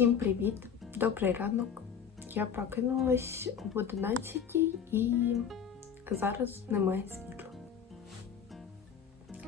Всім привіт! Добрий ранок. Я прокинулась об 11 і зараз немає світла.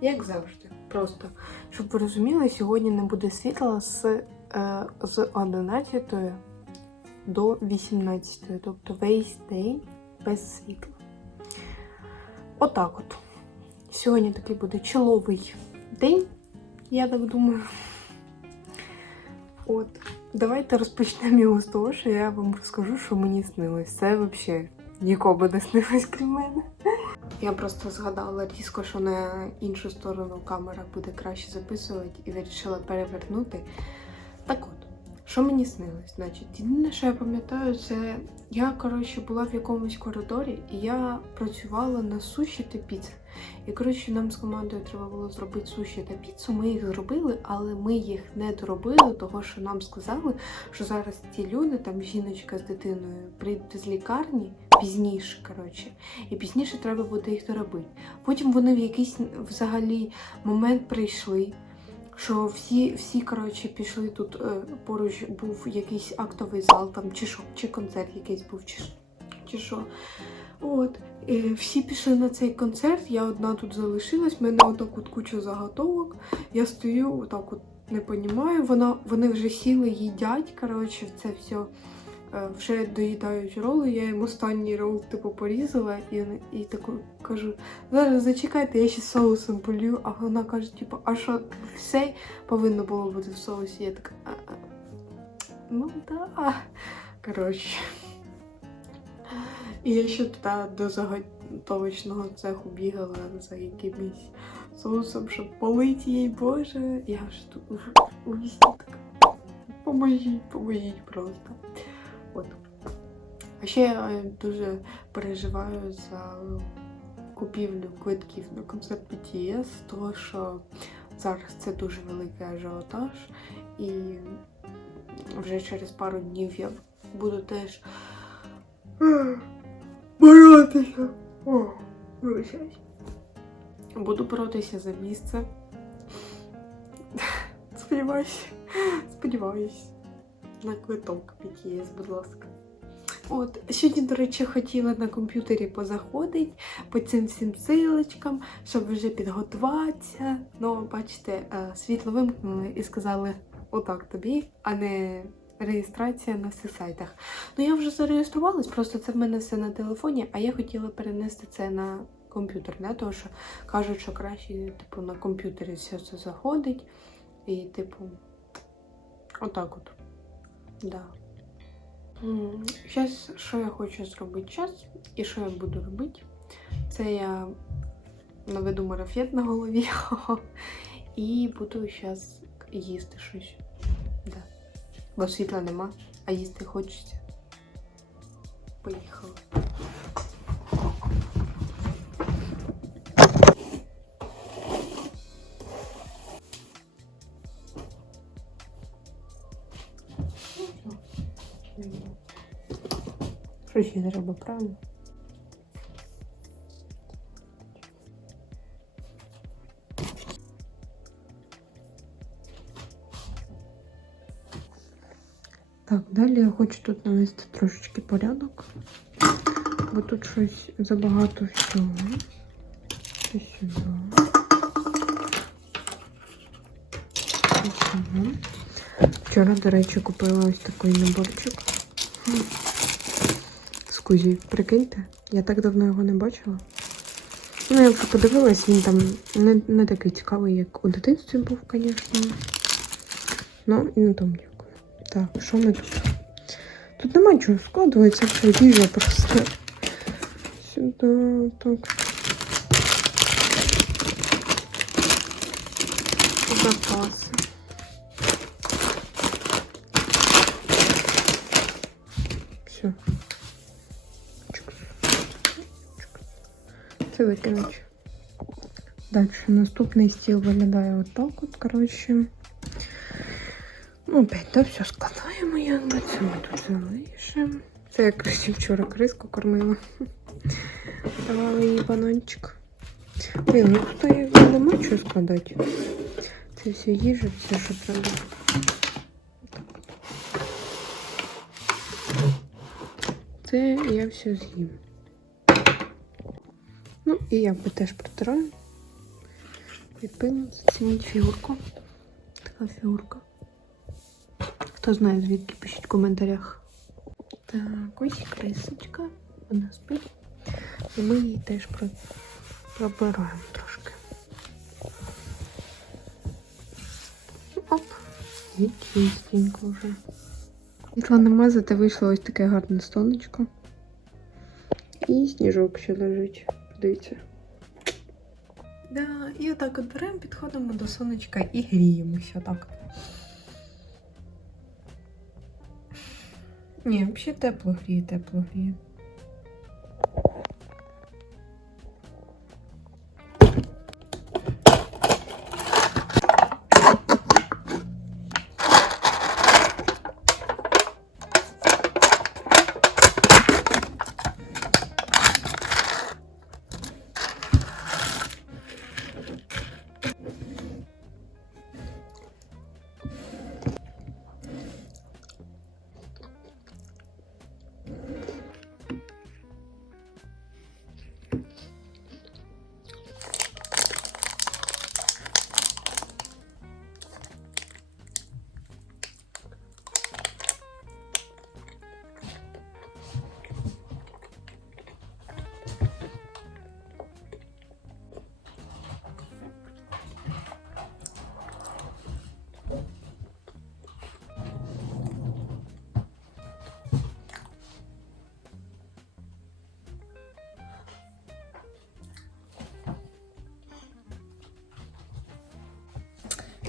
Як завжди. Просто, щоб ви розуміли, сьогодні не буде світла з, е, з 11 до 18, тобто весь день без світла. Отак от. Сьогодні такий буде чоловий день, я так думаю. От, давайте розпочнемо його з того, що я вам розкажу, що мені снилось. Це взагалі нікому не снилось, крім мене. Я просто згадала різко, що на іншу сторону камера буде краще записувати і вирішила перевернути. Так от, що мені снилось? Значить, єдине, що я пам'ятаю, це я, коротше, була в якомусь коридорі і я працювала на суші та піці. І коротше, нам з командою треба було зробити суші та піцу. Ми їх зробили, але ми їх не доробили, того що нам сказали, що зараз ті люди, там жіночка з дитиною, прийдуть з лікарні пізніше, коротше, і пізніше треба буде їх доробити. Потім вони в якийсь взагалі момент прийшли. Що всі, всі коротше, пішли тут е, поруч був якийсь актовий зал, там чи що, чи концерт якийсь був, чи, чи що. От. Е, всі пішли на цей концерт, я одна тут залишилась, в мене отак от куча заготовок. Я стою, отак от не понімаю. Вона, вони вже сіли, їдять. Коротше, це все вже доїдають роли. Я їм останній рол типу порізала і, і таку кажу: зараз зачекайте, я ще соусом полью. А вона каже, типу, а що все повинно було бути в соусі? Я така. «А, а, Ну да. Коротше. І я ще туди до заготовочного цеху бігала за якимось соусом, щоб полити їй, боже. Я вже тут уже така. Поможіть, поможіть просто. А ще я дуже переживаю за купівлю квитків на концерт BTS, тому що зараз це дуже великий ажіотаж, і вже через пару днів я буду теж боротися. О. Буду боротися за місце. Сподіваюсь, сподіваюсь. На квиток BTS, будь ласка. От, сьогодні, до речі, хотіла на комп'ютері позаходити по цим всім силочкам, щоб вже підготуватися. Ну, бачите, е, світло вимкнули і сказали отак тобі, а не реєстрація на всіх сайтах. Ну, я вже зареєструвалась, просто це в мене все на телефоні, а я хотіла перенести це на комп'ютер, не? тому що кажуть, що краще типу, на комп'ютері все це заходить. І, типу, отак от. Да. Зараз, що я хочу зробити час і що я буду робити, це я наведу марафет на голові і буду зараз їсти щось. Да. Бо світла нема, а їсти хочеться. Поїхала. Що ще треба, правильно? Так, далі я хочу тут навести трошечки порядок, бо тут щось забагато всього. Це сюди. Це сюди. Вчора, до речі, купила ось такий наборчик. З кузі, прикиньте, я так давно його не бачила. Ну, я вже подивилась, він там не, не такий цікавий, як у дитинстві був, звісно. Ну, і на тому дякую. Так, що ми тут? Тут нема чого складувати, це все їжа просто. Сюди, так. Запаси. Все. і викинуть. Далі, наступний стіл виглядає отак от, коротше. Ну, опять, да, все складаємо, якби це ми тут залишимо. Це я краще вчора криску кормила. Давала їй бананчик. Блін, ну тут я нема чого складати. Це все їжа, все, що треба. Це я все з'їм. Ну, і я би теж протираю. Відпину, зацініть фігурку. Така фігурка. Хто знає, звідки пишіть в коментарях. Так, ось крисочка. Вона спить. І ми її теж про- пробираємо трошки. Оп. І чистенько вже. Світла нема, зате вийшло ось таке гарне сонечко. І сніжок ще лежить. Подивіться. Да, і отак от беремо, підходимо до сонечка і гріємося так. Ні, взагалі тепло гріє, тепло гріє.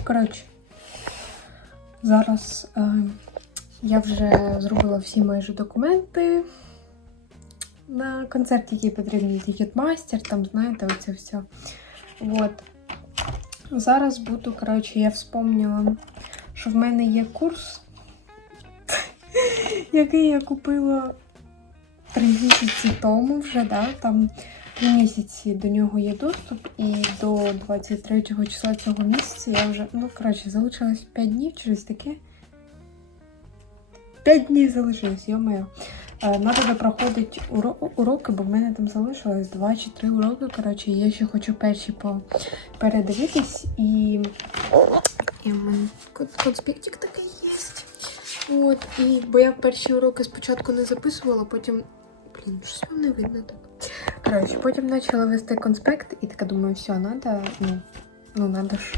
Коротше, зараз е, я вже зробила всі майже документи на концерт, який потрібен Тікетмастер, там, знаєте, оце все. От. Зараз буду, коротше, я вспомнила, що в мене є курс, який я купила три місяці тому вже, да, там Місяці до нього є доступ, і до 23 числа цього місяця я вже, ну, коротше, залишилось 5 днів через таке. 5 днів залишилось, йо-моє. Треба проходити уро- уроки, бо в мене там залишилось 2 чи 3 уроки. Коротше, я ще хочу перші передивитись і. І в такий є. От, і бо я перші уроки спочатку не записувала, потім. Блін, щось вам не видно так. Коротше, потім почала вести конспект і така думаю, все, надо, ну, ну надо ж.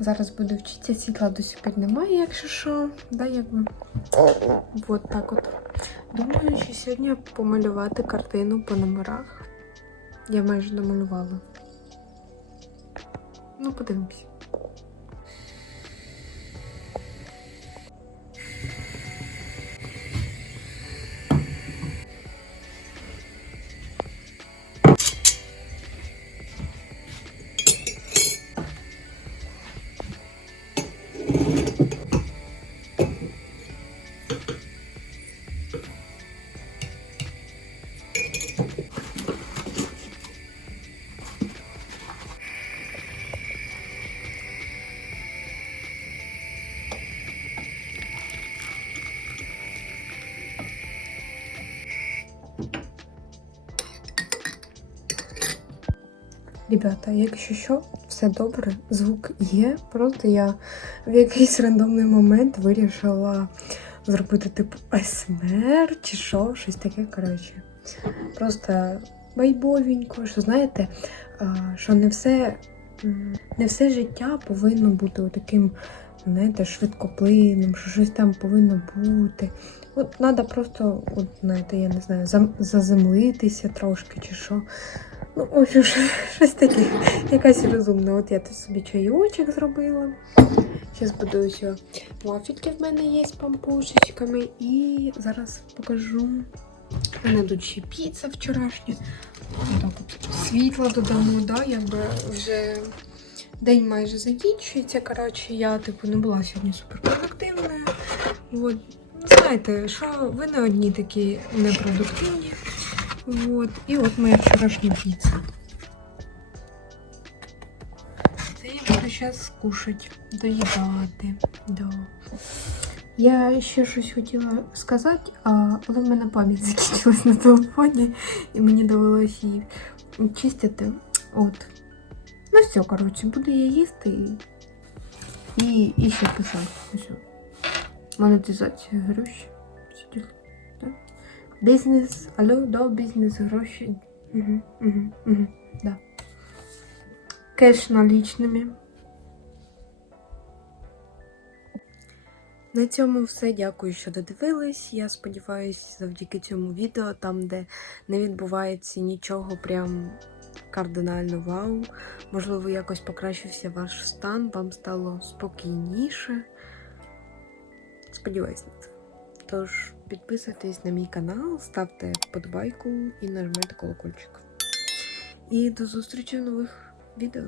Зараз буду вчитися, світла до пір немає, якщо що. Да, якби. От так от. Думаю, що сьогодні помалювати картину по номерах. Я майже домалювала. Ну, подивимось. Ребята, якщо що, все добре, звук є. Просто я в якийсь рандомний момент вирішила зробити типу АСМР чи що, щось таке, коротше. Просто вайбовенько, що знаєте, що не все, не все життя повинно бути таким, знаєте, швидкоплинним, що щось там повинно бути. От треба просто, от, знаєте, я не знаю, заземлитися трошки чи що. Ну, в общем, щось таке, якась розумна. От я тут собі чайочок зробила. Зараз буду ось вафельки в мене є з пампушечками. І зараз покажу. У мене тут ще піца вчорашня. Отак от світло додамо, да, якби вже день майже закінчується. Коротше, я типу не була сьогодні суперпродуктивною. От. Знаєте, що ви не одні такі непродуктивні. Вот. І от моя вчорашня піца. Це я буду зараз кушать, доїдати. Да. Я ще щось хотіла сказати, але в мене пам'ять закінчилась на телефоні, і мені довелося її чистити. От. Ну все, коротше, буду я їсти і, і, і ще писати. Монетизація гроші. Бізнес, алло, да, бізнес, гроші. Угу, угу, угу, да. Кеш налічними. На цьому все. Дякую, що додивились. Я сподіваюся, завдяки цьому відео, там, де не відбувається нічого прям кардинально вау. Можливо, якось покращився ваш стан, вам стало спокійніше. Сподіваюсь на це. Тож підписуйтесь на мій канал, ставте вподобайку і нажмете колокольчик. І до зустрічі в нових відео.